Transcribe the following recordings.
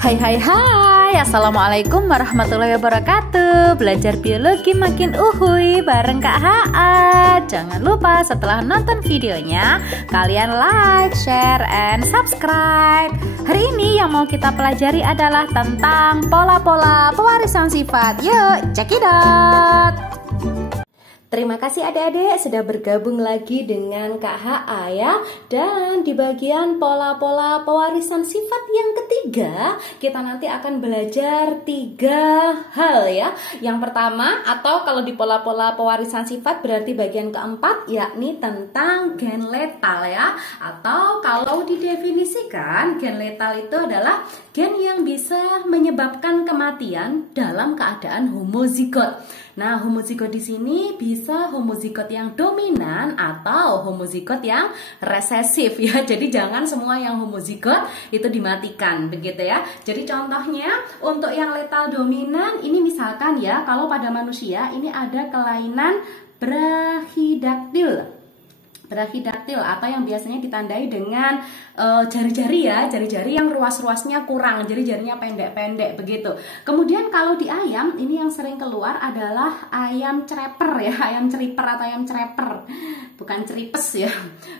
Hai hai hai, Assalamualaikum warahmatullahi wabarakatuh. Belajar biologi makin uhuy bareng Kak HA. Jangan lupa setelah nonton videonya kalian like, share, and subscribe. Hari ini yang mau kita pelajari adalah tentang pola-pola pewarisan sifat. Yuk, check it out. Terima kasih adik-adik sudah bergabung lagi dengan Kak HA ya. Dan di bagian pola-pola pewarisan sifat yang ketiga, kita nanti akan belajar 3 hal ya. Yang pertama, atau kalau di pola-pola pewarisan sifat berarti bagian keempat, yakni tentang gen letal ya. Atau kalau didefinisikan, gen letal itu adalah gen yang bisa menyebabkan kematian dalam keadaan homozigot. Nah, homozigot di sini bisa homozigot yang dominan atau homozigot yang resesif ya. Jadi jangan semua yang homozigot itu dimatikan begitu ya. Jadi contohnya untuk yang letal dominan ini misalkan ya, kalau pada manusia ini ada kelainan brachydactyl atau yang biasanya ditandai dengan jari-jari ya, jari-jari yang ruas-ruasnya kurang, jadi jarinya pendek-pendek begitu. Kemudian kalau di ayam ini yang sering keluar adalah ayam creper ya, ayam ceriper atau ayam creper, bukan ceripes ya.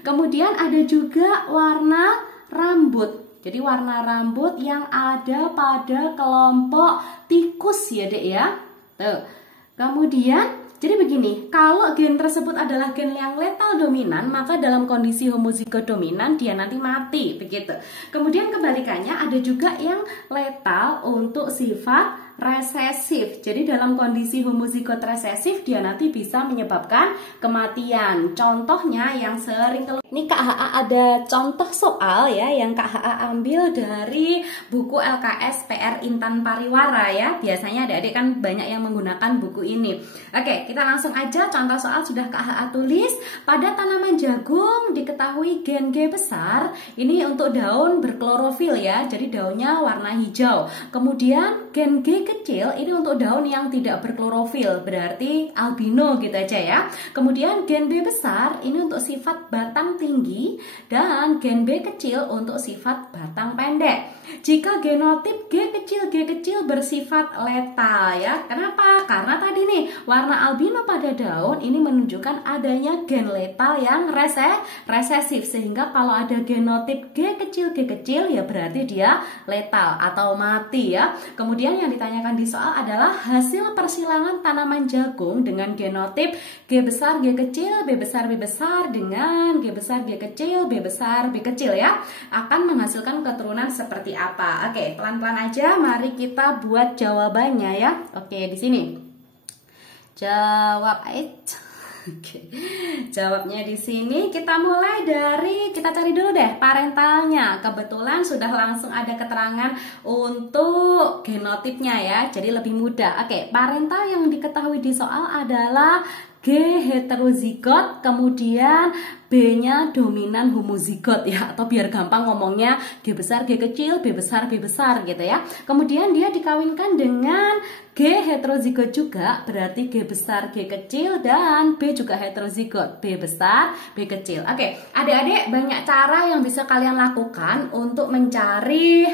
Kemudian ada juga warna rambut. Jadi warna rambut yang ada pada kelompok tikus ya dek ya. Tuh. Kemudian jadi begini, kalau gen tersebut adalah gen yang letal dominan, maka dalam kondisi homozigot dominan dia nanti mati, begitu. Kemudian kebalikannya ada juga yang letal untuk sifat resesif. Jadi dalam kondisi homozigot resesif dia nanti bisa menyebabkan kematian. Contohnya yang sering keluar. Ini Kak HA ada contoh soal ya yang Kak HA ambil dari buku LKS PR Intan Pariwara ya. Biasanya adik-adik kan banyak yang menggunakan buku ini. Oke, kita langsung aja contoh soal sudah Kak HA tulis. Pada tanaman jagung diketahui gen G besar ini untuk daun berklorofil ya. Jadi daunnya warna hijau. Kemudian gen G kecil ini untuk daun yang tidak berklorofil, berarti albino gitu aja ya. Kemudian gen B besar ini untuk sifat batang tinggi dan gen B kecil untuk sifat batang pendek. Jika genotip G kecil bersifat letal ya. Kenapa? Karena tadi nih warna albino pada daun ini menunjukkan adanya gen letal yang resesif, sehingga kalau ada genotip G kecil ya berarti dia letal atau mati ya. Kemudian yang ditanyakan di soal adalah hasil persilangan tanaman jagung dengan genotip G besar G kecil B besar B besar dengan G besar G kecil B besar B kecil ya akan menghasilkan keturunan seperti apa. Oke, pelan-pelan aja mari kita buat jawabannya ya. Oke, di sini jawab Oke. Jawabnya di sini kita mulai dari, kita cari dulu deh parentalnya. Kebetulan sudah langsung ada keterangan untuk genotipnya ya, jadi lebih mudah. Oke, parental yang diketahui di soal adalah G heterozigot, kemudian B-nya dominan homozigot ya, atau biar gampang ngomongnya G besar G kecil B besar B besar gitu ya. Kemudian dia dikawinkan dengan G heterozigot juga, berarti G besar G kecil, dan B juga heterozigot, B besar B kecil. Oke, adik-adik banyak cara yang bisa kalian lakukan untuk mencari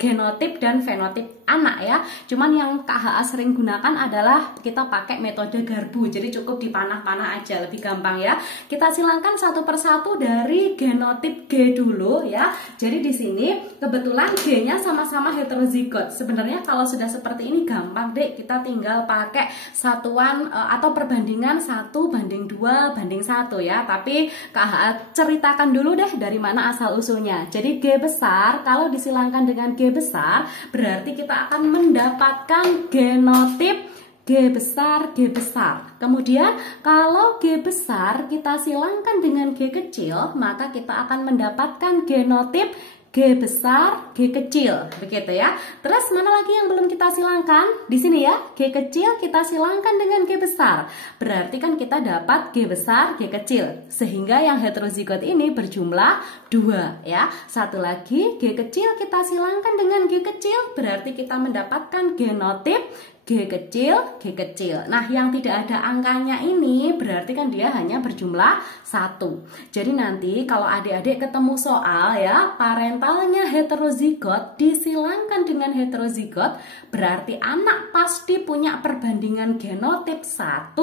genotip dan fenotip anak ya. Cuman yang Kak HA sering gunakan adalah kita pakai metode garbu, jadi cukup dipanah-panah aja, lebih gampang ya. Kita silangkan satu persatu dari genotip G dulu ya. Jadi di sini kebetulan G-nya sama-sama heterozigot. Sebenarnya kalau sudah seperti ini gampang deh, kita tinggal pakai satuan atau perbandingan 1:2:1 ya. Tapi Kak HA ceritakan dulu deh dari mana asal usulnya. Jadi G besar kalau disilangkan dengan G besar berarti kita akan mendapatkan genotip G besar G besar. Kemudian kalau G besar kita silangkan dengan G kecil, maka kita akan mendapatkan genotip G besar G kecil, begitu ya. Terus mana lagi yang belum kita silangkan? Di sini ya, G kecil kita silangkan dengan G besar. Berarti kan kita dapat G besar G kecil. Sehingga yang heterozigot ini berjumlah 2 ya. Satu lagi G kecil kita silangkan dengan G kecil, berarti kita mendapatkan genotip G G kecil, G kecil. Nah, yang tidak ada angkanya ini berarti kan dia hanya berjumlah 1. Jadi nanti kalau adik-adik ketemu soal ya, parentalnya heterozigot disilangkan dengan heterozigot, berarti anak pasti punya perbandingan genotip 1,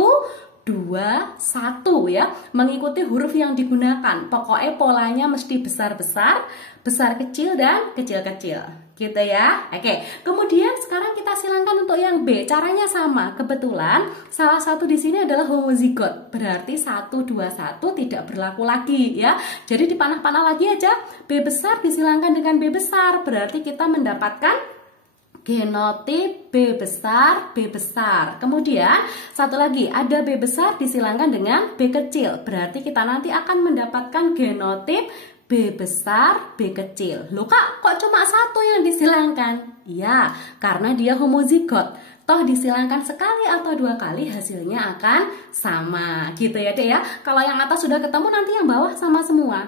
2, 1 ya, mengikuti huruf yang digunakan. Pokoknya polanya mesti besar-besar, besar kecil, dan kecil-kecil. Gitu ya. Oke, kemudian sekarang kita silangkan untuk yang B. Caranya sama. Kebetulan salah satu di sini adalah homozigot. Berarti 1, 2, 1 tidak berlaku lagi ya. Jadi dipanah-panah lagi aja. B besar disilangkan dengan B besar. Berarti kita mendapatkan genotip B besar, B besar. Kemudian satu lagi, ada B besar disilangkan dengan B kecil. Berarti kita nanti akan mendapatkan genotip B besar, B kecil. Loh kak, kok cuma 1 yang disilangkan? Iya, karena dia homozigot. Toh disilangkan sekali atau 2 kali hasilnya akan sama. Gitu ya dek ya. Kalau yang atas sudah ketemu, nanti yang bawah sama semua.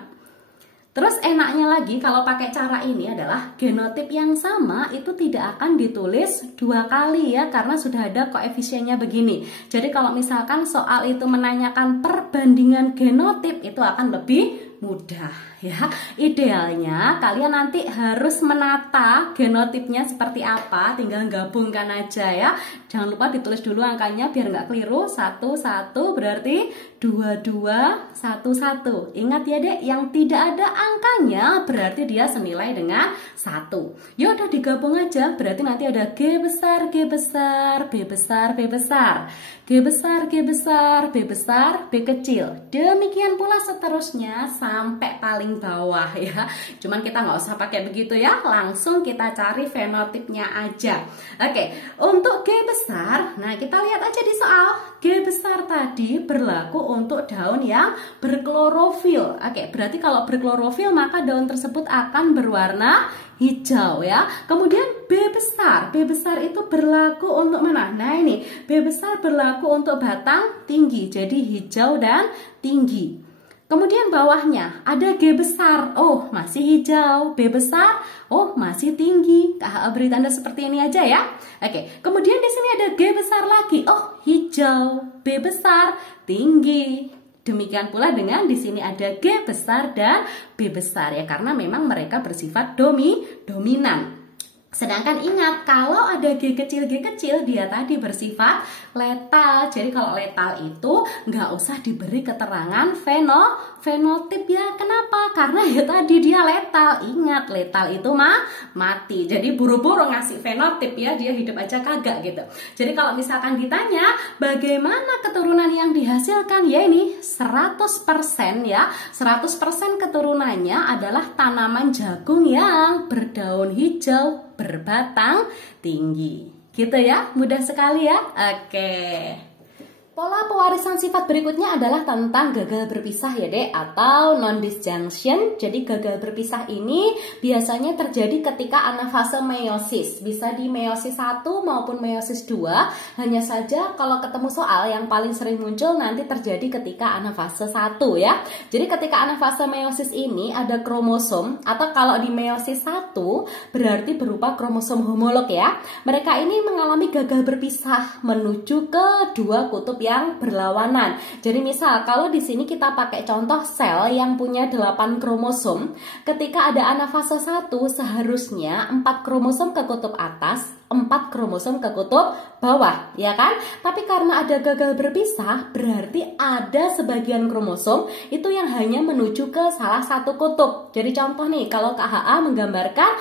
Terus enaknya lagi kalau pakai cara ini adalah genotip yang sama itu tidak akan ditulis 2 kali ya, karena sudah ada koefisiennya begini. Jadi kalau misalkan soal itu menanyakan perbandingan genotip itu akan lebih mudah ya. Idealnya kalian nanti harus menata genotipnya seperti apa, tinggal gabungkan aja ya. Jangan lupa ditulis dulu angkanya biar nggak keliru. 1, 1 berarti 2, 2, 1, 1. Ingat ya dek, yang tidak ada angkanya berarti dia senilai dengan 1. Ya udah digabung aja, berarti nanti ada G besar, G besar, B besar, B besar, G besar, G besar, B besar, B kecil. Demikian pula seterusnya sampai paling bawah ya. Cuman kita nggak usah pakai begitu ya, langsung kita cari fenotipnya aja. Oke, untuk G besar, nah kita lihat aja di soal. G besar tadi berlaku untuk daun yang berklorofil. Oke, berarti kalau berklorofil maka daun tersebut akan berwarna hijau ya. Kemudian B besar itu berlaku untuk mana? Nah ini, B besar berlaku untuk batang tinggi, jadi hijau dan tinggi. Kemudian bawahnya ada G besar, oh masih hijau. B besar, oh masih tinggi. Beri tanda seperti ini aja ya. Oke, kemudian di sini ada G besar lagi, oh hijau. B besar, tinggi. Demikian pula dengan di sini ada G besar dan B besar ya, karena memang mereka bersifat dominan. Sedangkan ingat, kalau ada G kecil dia tadi bersifat letal. Jadi kalau letal itu nggak usah diberi keterangan fenotip ya. Kenapa? Karena ya tadi dia letal. Ingat, letal itu mati. Jadi buru-buru ngasih fenotip ya, dia hidup aja kagak gitu. Jadi kalau misalkan ditanya bagaimana keturunan yang dihasilkan, ya ini 100% ya. 100% keturunannya adalah tanaman jagung yang berdaun hijau, berbatang tinggi. Gitu ya, mudah sekali ya. Oke. Pola pewarisan sifat berikutnya adalah tentang gagal berpisah ya dek, atau non-disjunction. Jadi gagal berpisah ini biasanya terjadi ketika anafase meiosis. Bisa di meiosis 1 maupun meiosis 2. Hanya saja kalau ketemu soal yang paling sering muncul nanti terjadi ketika anafase 1 ya. Jadi ketika anafase meiosis ini ada kromosom, atau kalau di meiosis 1 berarti berupa kromosom homolog ya. Mereka ini mengalami gagal berpisah menuju ke dua kutub yang berlawanan. Jadi misal kalau di sini kita pakai contoh sel yang punya 8 kromosom, ketika ada anafase 1 seharusnya 4 kromosom ke kutub atas, 4 kromosom ke kutub bawah, ya kan? Tapi karena ada gagal berpisah, berarti ada sebagian kromosom itu yang hanya menuju ke salah satu kutub. Jadi contoh nih, kalau KHA menggambarkan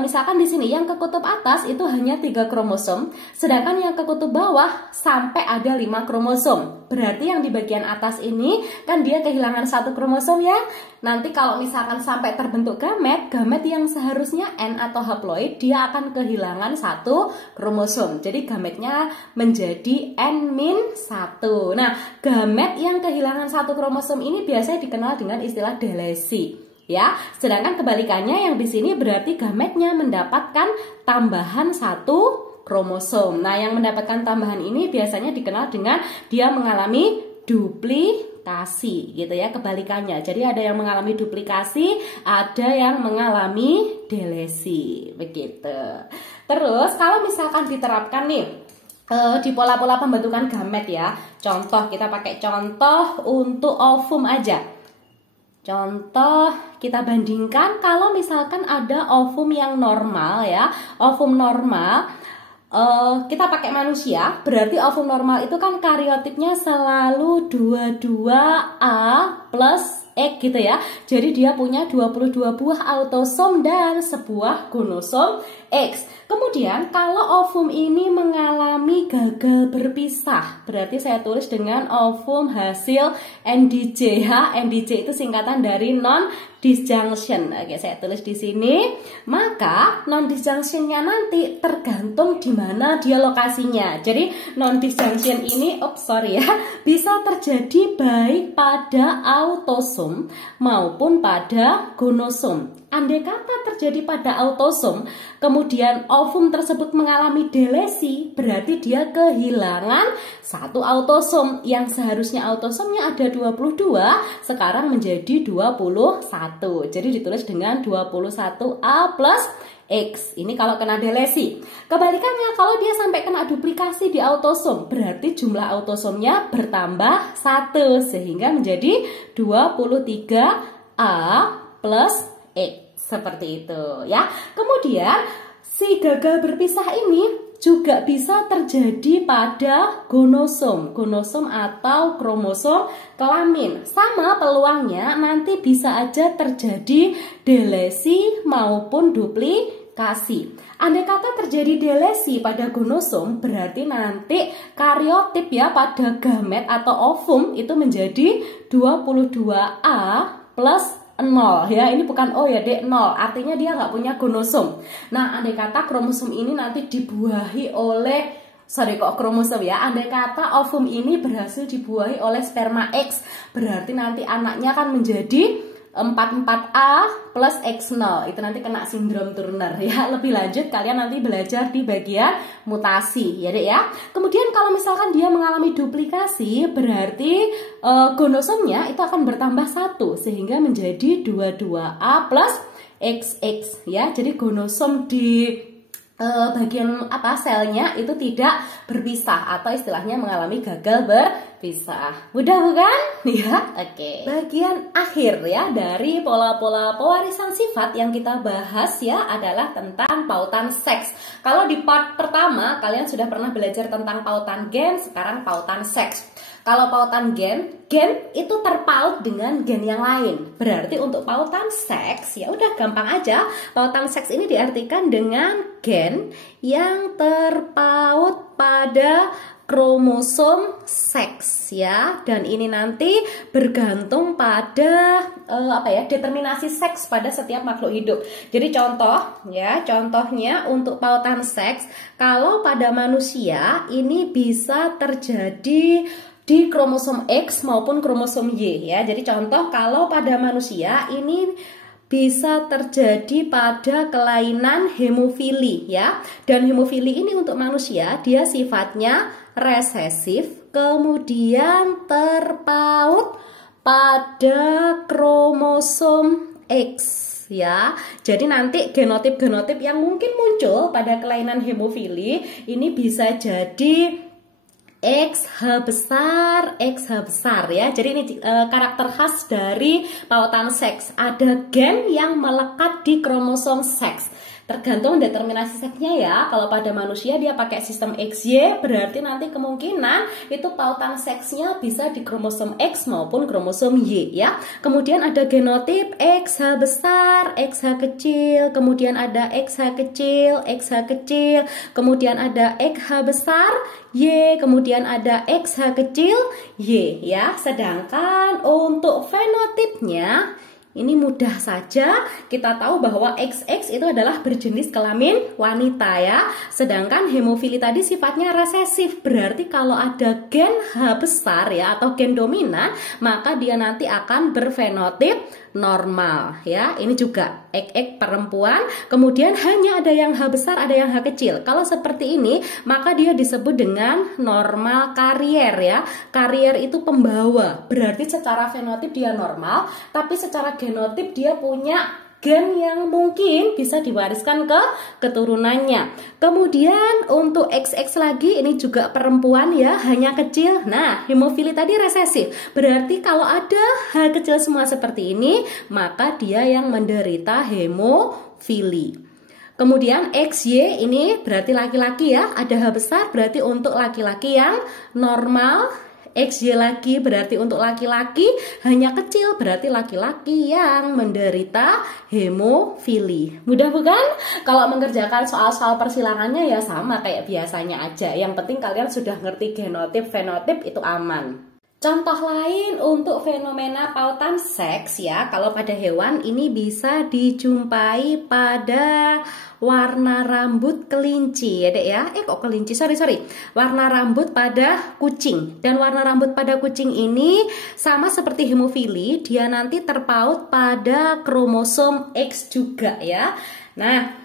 misalkan di sini yang ke kutub atas itu hanya 3 kromosom, sedangkan yang ke kutub bawah sampai ada 5 kromosom. Berarti yang di bagian atas ini kan dia kehilangan 1 kromosom ya. Nanti kalau misalkan sampai terbentuk gamet yang seharusnya N atau haploid, dia akan kehilangan 1 kromosom. Jadi gametnya menjadi N-1. Nah, gamet yang kehilangan 1 kromosom ini biasanya dikenal dengan istilah delesi. Ya, sedangkan kebalikannya yang di sini berarti gametnya mendapatkan tambahan 1 kromosom. Nah, yang mendapatkan tambahan ini biasanya dikenal dengan dia mengalami duplikasi gitu ya, kebalikannya. Jadi ada yang mengalami duplikasi, ada yang mengalami delesi begitu. Terus kalau misalkan diterapkan nih di pola-pola pembentukan gamet ya. Contoh, kita pakai contoh untuk ovum aja. Contoh, kita bandingkan kalau misalkan ada ovum yang normal ya. Ovum normal, kita pakai manusia, berarti ovum normal itu kan kariotipnya selalu 22A plus X gitu ya. Jadi dia punya 22 buah autosom dan sebuah gonosom X. Kemudian kalau ovum ini mengalami gagal berpisah, berarti saya tulis dengan ovum hasil NDJ ya. NDJ itu singkatan dari non disjunction. Oke, saya tulis di sini. Maka non disjunctionnya nanti tergantung di mana dia lokasinya. Jadi non disjunction ini, bisa terjadi baik pada autosom maupun pada gonosom. Andai kata terjadi pada autosom, kemudian ovum tersebut mengalami delesi, berarti dia kehilangan satu autosom. Yang seharusnya autosomnya ada 22, sekarang menjadi 21. Jadi ditulis dengan 21A plus X. Ini kalau kena delesi. Kebalikannya, kalau dia sampai kena duplikasi di autosom, berarti jumlah autosomnya bertambah 1, sehingga menjadi 23A plus X. Seperti itu ya. Kemudian si gagal berpisah ini juga bisa terjadi pada gonosom. Gonosom atau kromosom kelamin. Sama peluangnya, nanti bisa aja terjadi delesi maupun duplikasi. Andai kata terjadi delesi pada gonosom, berarti nanti kariotip ya pada gamet atau ovum itu menjadi 22A plus 0 ya. Ini bukan O ya dek, 0. Artinya dia nggak punya gonosom. Nah, andai kata kromosom ini nanti dibuahi oleh kromosom ya. Andai kata ovum ini berhasil dibuahi oleh sperma X, berarti nanti anaknya akan menjadi 44A plus X0. Itu nanti kena sindrom Turner ya. Lebih lanjut kalian nanti belajar di bagian mutasi ya dek ya. Kemudian kalau misalkan dia mengalami duplikasi, berarti gonosomnya itu akan bertambah 1 sehingga menjadi 22A plus XX ya. Jadi gonosom di bagian selnya itu tidak berpisah atau istilahnya mengalami gagal berpisah. Mudah bukan? Ya, oke. Bagian akhir ya dari pola-pola pewarisan sifat yang kita bahas ya adalah tentang pautan seks. Kalau di part pertama kalian sudah pernah belajar tentang pautan gen, sekarang pautan seks. Kalau pautan gen itu terpaut dengan gen yang lain. Berarti untuk pautan seks ya udah gampang aja. Pautan seks ini diartikan dengan gen yang terpaut pada kromosom seks ya. Dan ini nanti bergantung pada determinasi seks pada setiap makhluk hidup. Jadi contohnya untuk pautan seks, kalau pada manusia ini bisa terjadi di kromosom X maupun kromosom Y ya. Jadi contoh kalau pada manusia ini bisa terjadi pada kelainan hemofili ya. Dan hemofili ini untuk manusia dia sifatnya resesif, kemudian terpaut pada kromosom X ya. Jadi nanti genotip-genotip yang mungkin muncul pada kelainan hemofili ini bisa jadi XH besar ya. Jadi ini karakter khas dari pautan seks. Ada gen yang melekat di kromosom seks. Tergantung determinasi seksnya ya. Kalau pada manusia dia pakai sistem XY, berarti nanti kemungkinan itu pautan seksnya bisa di kromosom X maupun kromosom Y ya. Kemudian ada genotip XH besar, XH kecil, kemudian ada XH kecil, XH kecil, kemudian ada XH besar, Y, kemudian ada XH kecil, Y ya. Sedangkan untuk fenotipnya ini mudah saja, kita tahu bahwa XX itu adalah berjenis kelamin wanita ya. Sedangkan hemofili tadi sifatnya resesif, berarti kalau ada gen H besar ya atau gen dominan, maka dia nanti akan berfenotip normal ya. Ini juga XX perempuan, kemudian hanya ada yang H besar, ada yang H kecil. Kalau seperti ini, maka dia disebut dengan normal karier ya. Karier itu pembawa, berarti secara fenotip dia normal, tapi secara genotip dia punya gen yang mungkin bisa diwariskan ke keturunannya. Kemudian untuk XX lagi, ini juga perempuan ya, hanya kecil. Nah, hemofili tadi resesif. Berarti kalau ada hal kecil semua seperti ini, maka dia yang menderita hemofili. Kemudian XY ini berarti laki-laki ya, ada H besar berarti untuk laki-laki yang normal. XY lagi berarti untuk laki-laki, hanya kecil berarti laki-laki yang menderita hemofili. Mudah bukan? Kalau mengerjakan soal-soal persilangannya ya sama kayak biasanya aja. Yang penting kalian sudah ngerti genotip, fenotip, itu aman. Contoh lain untuk fenomena pautan seks ya, kalau pada hewan ini bisa dijumpai pada warna rambut kelinci ya dek ya. Kok kelinci? Sorry. Warna rambut pada kucing. Dan warna rambut pada kucing ini sama seperti hemofili, dia nanti terpaut pada kromosom X juga ya. Nah,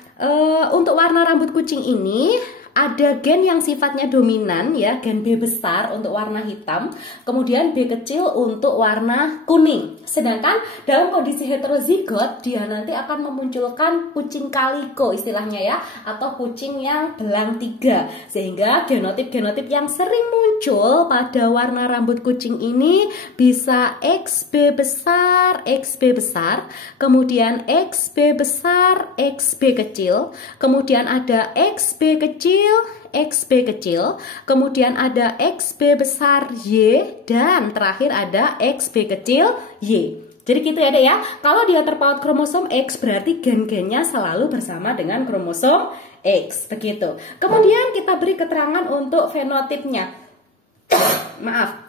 untuk warna rambut kucing ini ada gen yang sifatnya dominan ya, gen B besar untuk warna hitam, kemudian B kecil untuk warna kuning. Sedangkan dalam kondisi heterozigot dia nanti akan memunculkan kucing kaliko istilahnya ya, atau kucing yang belang 3. Sehingga genotip-genotip yang sering muncul pada warna rambut kucing ini bisa XB besar, XB besar, kemudian XB besar, XB kecil, kemudian ada XB kecil, XB kecil, kemudian ada XB besar Y, dan terakhir ada XB kecil Y. Jadi gitu ya dek ya. Kalau dia terpaut kromosom X berarti gen-gennya selalu bersama dengan kromosom X, begitu. Kemudian kita beri keterangan untuk fenotipnya. Maaf.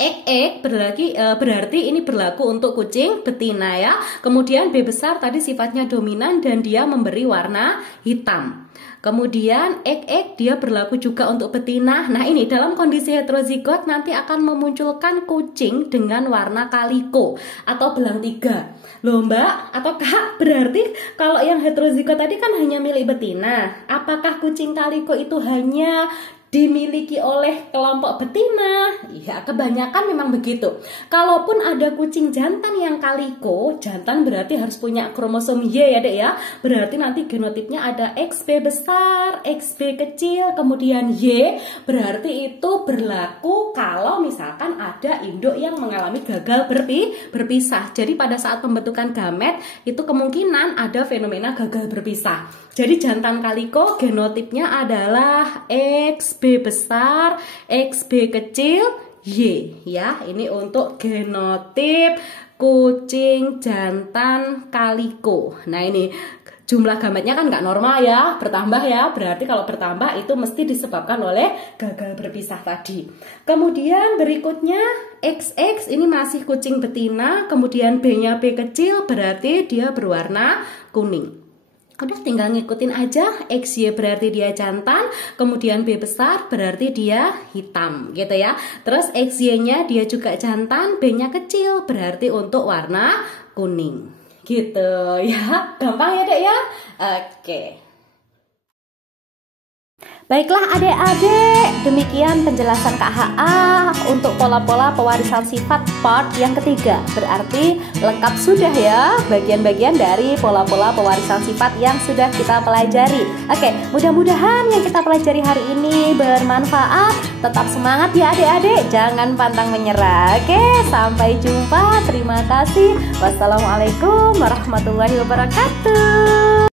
Ek berarti ini berlaku untuk kucing betina ya. Kemudian B besar tadi sifatnya dominan dan dia memberi warna hitam. Kemudian ek dia berlaku juga untuk betina. Nah ini dalam kondisi heterozigot nanti akan memunculkan kucing dengan warna kaliko atau belang 3. Loh mbak atau kak, berarti kalau yang heterozigot tadi kan hanya milik betina. Apakah kucing kaliko itu hanya dimiliki oleh kelompok betina? Ya kebanyakan memang begitu. Kalaupun ada kucing jantan yang kaliko, jantan berarti harus punya kromosom Y ya dek ya. Berarti nanti genotipnya ada XB besar, XB kecil, kemudian Y. Berarti itu berlaku kalau misalkan ada induk yang mengalami gagal berpisah. Jadi pada saat pembentukan gamet itu kemungkinan ada fenomena gagal berpisah. Jadi jantan kaliko genotipnya adalah XB besar, XB kecil, Y ya. Ini untuk genotip kucing jantan kaliko. Nah ini jumlah gametnya kan nggak normal ya, bertambah ya. Berarti kalau bertambah itu mesti disebabkan oleh gagal berpisah tadi. Kemudian berikutnya XX ini masih kucing betina, kemudian B-nya B kecil berarti dia berwarna kuning. Udah tinggal ngikutin aja, XY berarti dia jantan, kemudian B besar berarti dia hitam gitu ya. Terus XY-nya dia juga jantan, B-nya kecil berarti untuk warna kuning. Gitu ya, gampang ya dek ya. Oke. Baiklah adik-adik, demikian penjelasan KHA untuk pola-pola pewarisan sifat part yang ketiga. Berarti lengkap sudah ya bagian-bagian dari pola-pola pewarisan sifat yang sudah kita pelajari. Oke, mudah-mudahan yang kita pelajari hari ini bermanfaat. Tetap semangat ya adik-adik, jangan pantang menyerah. Oke, sampai jumpa. Terima kasih. Wassalamualaikum warahmatullahi wabarakatuh.